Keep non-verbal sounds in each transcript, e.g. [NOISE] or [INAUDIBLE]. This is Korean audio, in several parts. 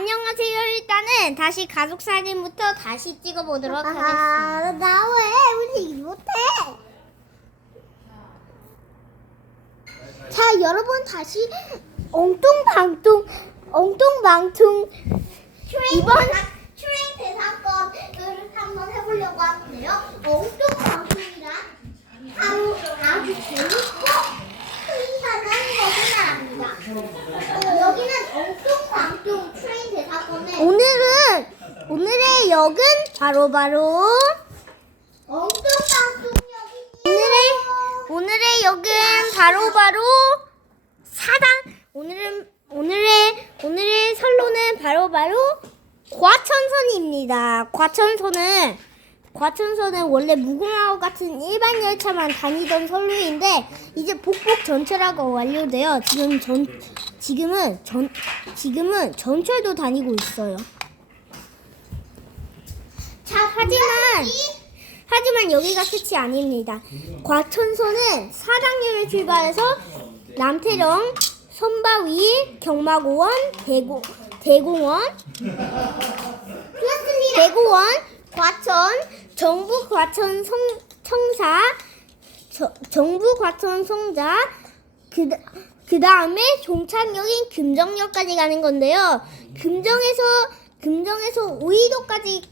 안녕하세요. 일단은 다시 가족 사진부터 다시 찍어보도록 하겠습니다. 아, 나 왜? 우리 못해. 자, 여러분 다시 엉뚱방뚱, 엉뚱방뚱 이번 트레인 대사건을 한번 해보려고 하는데요. 엉뚱방뚱이란 아주, 아주 재밌고 신선한 것을 말합니다. 여기는 엉뚱방뚱 트레인 대사건에 오늘은 오늘의 역은 바로 바로 오늘의 오늘의 역은 바로 바로 사당 오늘은 오늘의 오늘의 선로는 바로 바로 과천선입니다. 과천선은 과천선은 원래 무궁화호 같은 일반 열차만 다니던 선로인데 이제 복복 전철화가 완료되어 지금 전 지금은 전 지금은 전철도 다니고 있어요. 자, 하지만 하지만 여기가 끝이 아닙니다. 과천선은 사당역을 출발해서 남태령, 선바위, 경마고원, 대고 대공원. 대고원, 과천, 정부 과천 성, 청사, 저- 정부 과천 송자, 그, 그 다음에 종착역인 금정역까지 가는 건데요. 금정에서, 금정에서 오이도까지,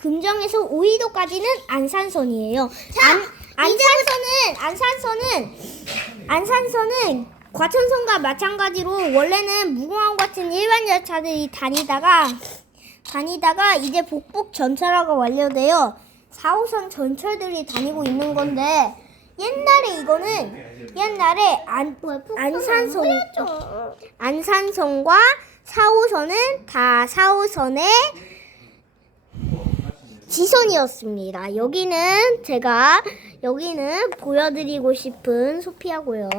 금정에서 오이도까지는 안산선이에요. 안, 안산선은, 안산선은, 안산선은 과천선과 마찬가지로 원래는 무궁화호 같은 일반 열차들이 다니다가 다니다가 이제 복복 전철화가 완료되어 4호선 전철들이 다니고 있는 건데 옛날에 이거는 옛날에 안, 안산선 안산선과 4호선은 다 4호선의 지선이었습니다. 여기는 제가 여기는 보여드리고 싶은 소피아고요.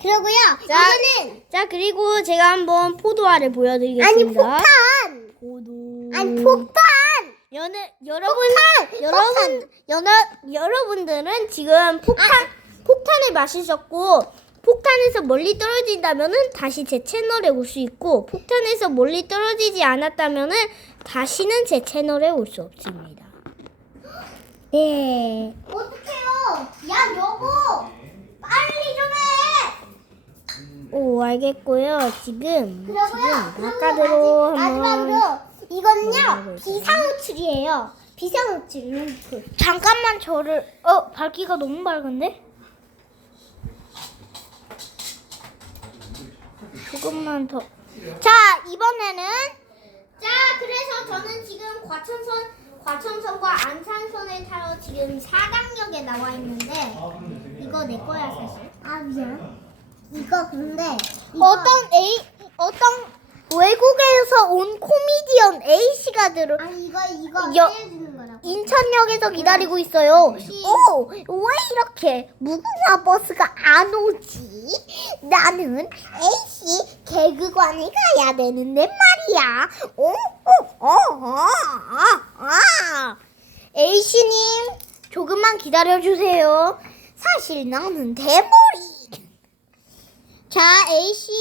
그러고요. 자, 이거는 자 그리고 제가 한번 포도알을 아니 보여드리겠습니다. 폭탄. 포도. 아니 폭탄. 여느, 여러분, 여러분, 여러, 여러분들은 지금 폭탄, 폭탄을 마시셨고, 폭탄에서 멀리 떨어진다면은 다시 제 채널에 올 수 있고, 폭탄에서 멀리 떨어지지 않았다면은 다시는 제 채널에 올 수 없습니다. 네. 어떡해요? 야 여보. 빨리 좀 해. 오, 알겠고요. 지금, 그러고요. 그리고 한번. 마지막으로 이건요 넘어가볼까요? 비상호출이에요. 비상호출. 잠깐만 저를, 어, 밝기가 너무 밝은데? 조금만 더. 자, 이번에는 자, 그래서 저는 지금 과천선 과천선과 안산선을 타러 지금 사당역에 나와 있는데 이거 내 거야, 사실. 아 미안. 이거 근데 이거 어떤 A 어떤 외국에서 온 코 미디언 A 씨가 들어 아니 이거 이거 여- 거라고. 인천역에서 기다리고 있어요. 혹시- 오, 왜 이렇게 무궁화 버스가 안 오지? 나는 A씨 개그관에 가야 되는데 말이야. 오, 오, 오, 오, 아, 아. A씨님, 조금만 기다려주세요. 사실 나는 대머리. 자, A씨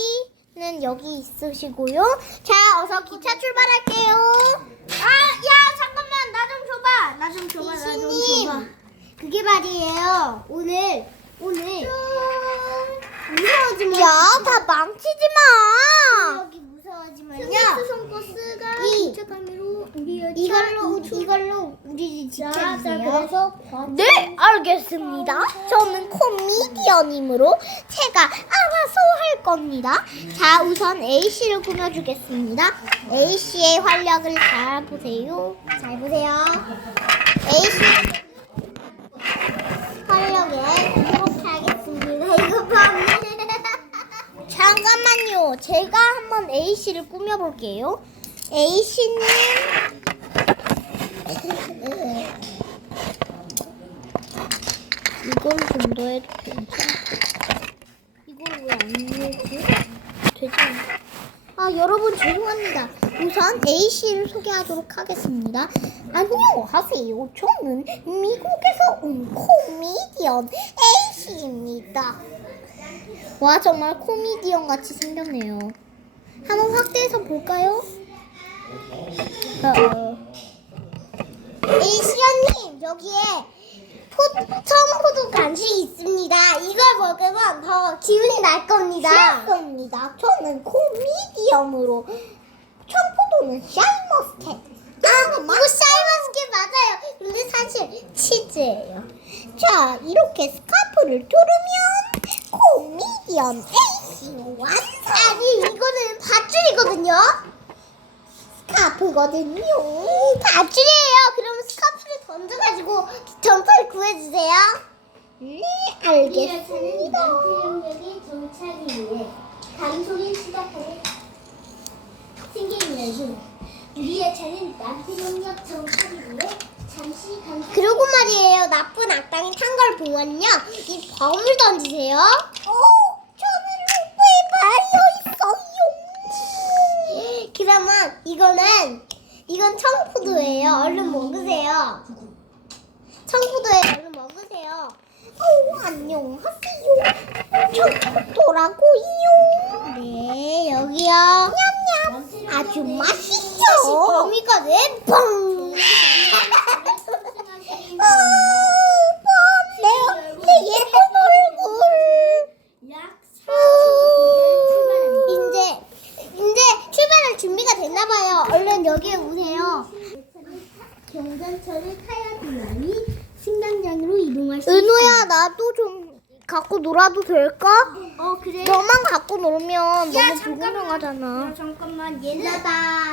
는 여기 있으시고요. 자, 어서 기차 출발할게요. 아, 야, 잠깐만, 나 좀 줘봐. 나 좀 줘봐, 나 좀. 줘봐. 그게 말이에요. 오늘 오늘 무서워하지 마. 야, 다 망치지 마. 여기 무서워하지 말요. 승객수송 버스가 이- 기차감으로 우리 이걸로 이걸로 우리 지켜주세요. 그래서 네, 알겠습니다. 저는 코미디언이므로 제가 할 겁니다. 자, 우선 A 씨를 꾸며주겠습니다. A 씨의 활력을 잘 보세요. 잘 보세요. A 씨 활력에 이렇게 하겠습니다. [LAUGHS] 이거 봐. [LAUGHS] 잠깐만요. 제가 한번 A 씨를 꾸며볼게요. A 씨는 [LAUGHS] 이건 좀 더 해도 괜찮아. 되지? 아 여러분 죄송합니다. 우선 A 씨를 소개하도록 하겠습니다. 안녕하세요. 저는 미국에서 온 코미디언 A 씨입니다. 와 정말 코미디언 같이 생겼네요. 한번 확대해서 볼까요? 어. 에이시언님 여기에 포, 청포도 간식이 있습니다. 이걸 먹으면 더 기운이 날 겁니다. 싫습니다. 저는 코미디엄으로 청포도는 샤인머스켓. 아, 이거 샤이머스켓 맞아요. 근데 사실 치즈예요. 자, 이렇게 스카프를 두르면 코미디언 에이씨 완성. 아니 이거는 밧줄이거든요. 스카프거든요. 밧줄이에요. 그럼 던져가지고 점퍼를 구해주세요. 네, 알겠습니다. 남태령역에 정차하기 위해 단속을 시작하는 승객여러분 우리의 차는 남태령역 정차하기 위해 잠시 간 그러고 말이에요 나쁜 악당이 탄 걸 보면요 이 범을 던지세요 오, 저는 로프에 발려 있어요. 그러면 이거는 이건 청포도예요 얼른 먹으세요 청포도예요 얼른 먹으세요 오, 안녕하세요. 청포도라고요. 네 여기요 냠냠. 아주 맛있죠. 뻥 이제 출발할 준비가 됐나 봐요. 얼른 여기에 오세요. 경전철을 타야 되니 승강장으로 이동할 수 은호야, 나도 좀 갖고 놀아도 될까? 어 그래. 너만 갖고 놀면 야, 너무 잠깐만. 불공평하잖아. 잠깐만 얘는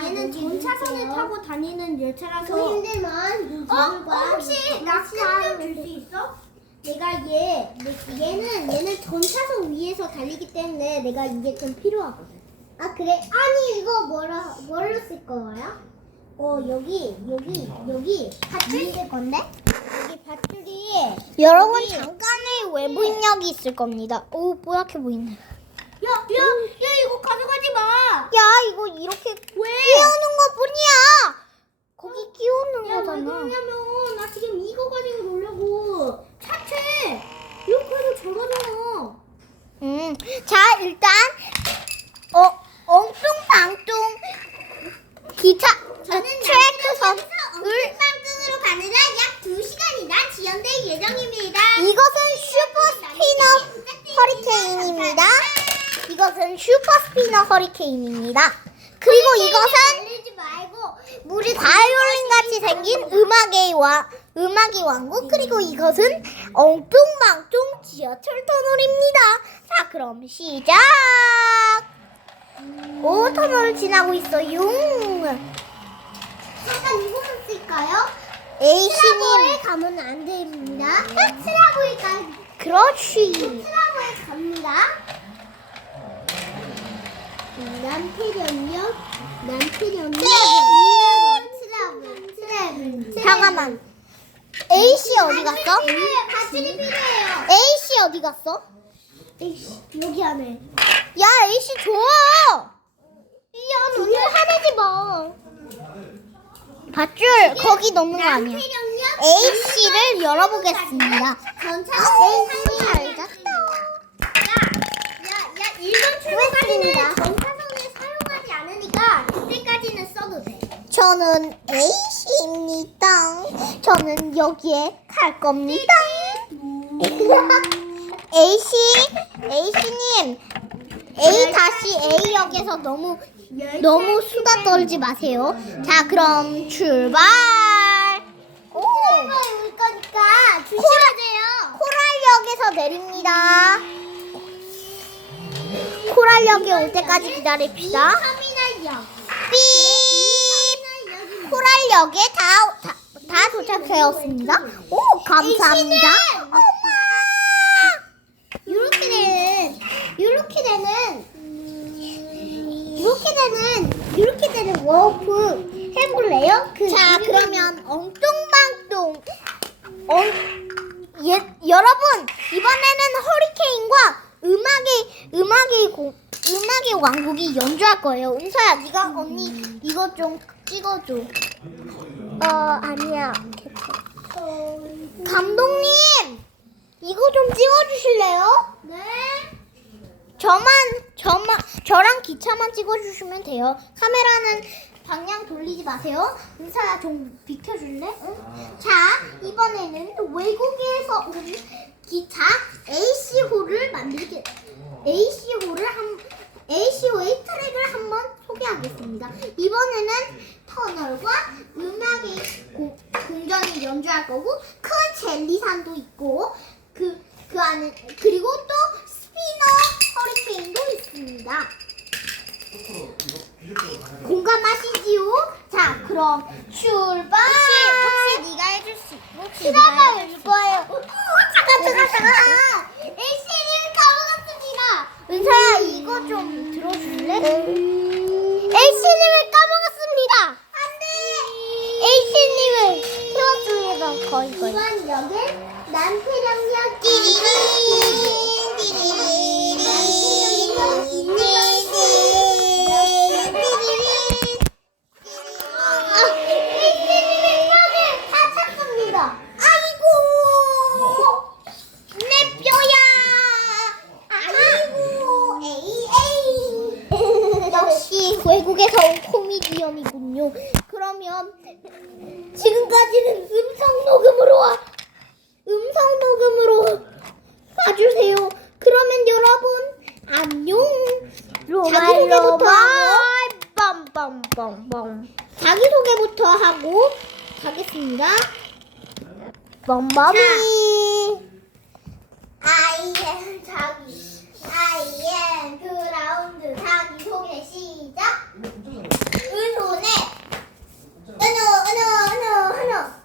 얘는 전차선을 타고 다니는 열차라서 힘들만 어, 어 혹시 낙서 줄수 있어? 내가 얘 얘는 얘는 전차선 위에서 달리기 때문에 내가 이게 좀 필요하거든. 아 그래? 아니 이거 뭐라 뭐로 쓸 거야? 어 여기 여기 여기 밧줄 쓸 건데? 밧줄이 여러분 여기. 잠깐의 외부 입력이 있을 겁니다. 오 뽀얗게 보이네. 야, 야, 야, 이거 가져가지 마. 야 이거 이렇게 왜? 끼우는 것 뿐이야. 거기 끼우는 야, 왜 거잖아. 그러냐면 나 지금 이거 가지고 놀려고 차체 이렇게 해서 저러잖아. 음, 자 일단 어 엉뚱방뚱 기차 아, 트랙 선을 빵등으로 가느라 약 2시간이나 지연될 예정입니다. 이것은 슈퍼 스피너 허리케인입니다. 이것은 슈퍼 스피너 허리케인입니다. 그리고 이것은 달리지 말고 물이 바이올린 같이 생긴 음악의 와 음악의 왕국 그리고 이것은 엉뚱방뚱 지하철 터널입니다. 자 그럼 시작. 오 터널을 지나고 있어요. 잠깐 이거만 쓸까요? 에이씨님 트라보에 가면 안 됩니다. 트라보에 가 그렇지. 트라보에 갑니다. 남태령역, 남태령역, 트라보, 트라보, 트라보. 잠깐만. A씨 어디 갔어? 밧줄이 필요해요. A씨 어디 갔어? 에이씨, 여기 안에. 야 A씨 줘. 야 눈을 화내지 마. 밧줄 거기 넣는 거 아니야. 남태령역 A씨를 열어보겠습니다. 전차 A씨 잘 잤다. 야, 야, 일본 출발까지는 전차선을 사용하지 않으니까 그때까지는 써도 돼. 저는 A씨입니다. 저는 여기에 갈 겁니다. [LAUGHS] A씨, A씨님, A 다시 A역에서 너무 너무 수다 떨지 마세요. 자, 그럼 출발. 오, 거니까 조심하세요. 코랄역에서 내립니다. 코랄역에 올 때까지 기다립시다. 터미널역. 삐. 코랄역에 다, 다, 다 도착하였습니다. 오, 감사합니다. 엄마. 이렇게 되는 이렇게 되는 이렇게 되는 이렇게 되는 워프 해볼래요? 그 자, 그러면 엉뚱방뚱. 엉, 예, 여러분, 이번에는 허리케인과 음악의, 음악의 고, 음악의 왕국이 연주할 거예요. 은서야, 네가 언니 이거 좀 찍어줘. 어, 아니야. 감독님! 이거 좀 찍어주실래요? 네. 저만, 저만, 저랑 기차만 찍어주시면 돼요. 카메라는 방향 돌리지 마세요. 은사야, 좀 비켜줄래? 응? 아. 자, 이번에는 외국에서 온 기차 AC호를 만들게, AC호 아, 거예요. 자기소개부터 뻥뻥뻥뻥 자기소개부터 하고 가겠습니다. 자. 뻥뻥이 I am 자기 I am 그라운드 자기 소개 시작. 왼손에 은우 은우 은우 은우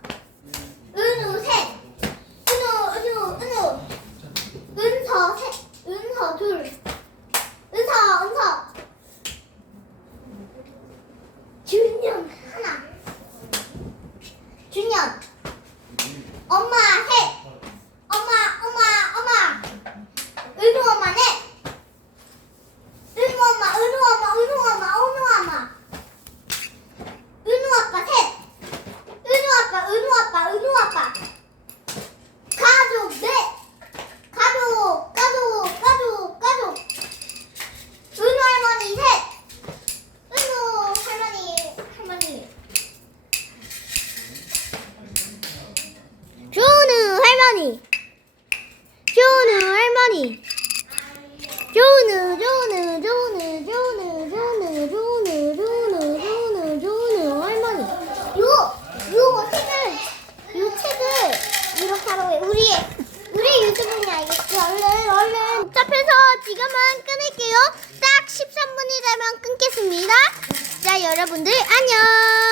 소리. 조느 조느 조느 조느 조느 조느 조느 조느 조느 할머니. 요 요 책을 요 책을 이렇게 하라고 우리 우리 유튜브는 알겠지? 얼른 얼른. 답해서 지금은 끊을게요. 딱 13분이 되면 끊겠습니다. 자 여러분들 안녕.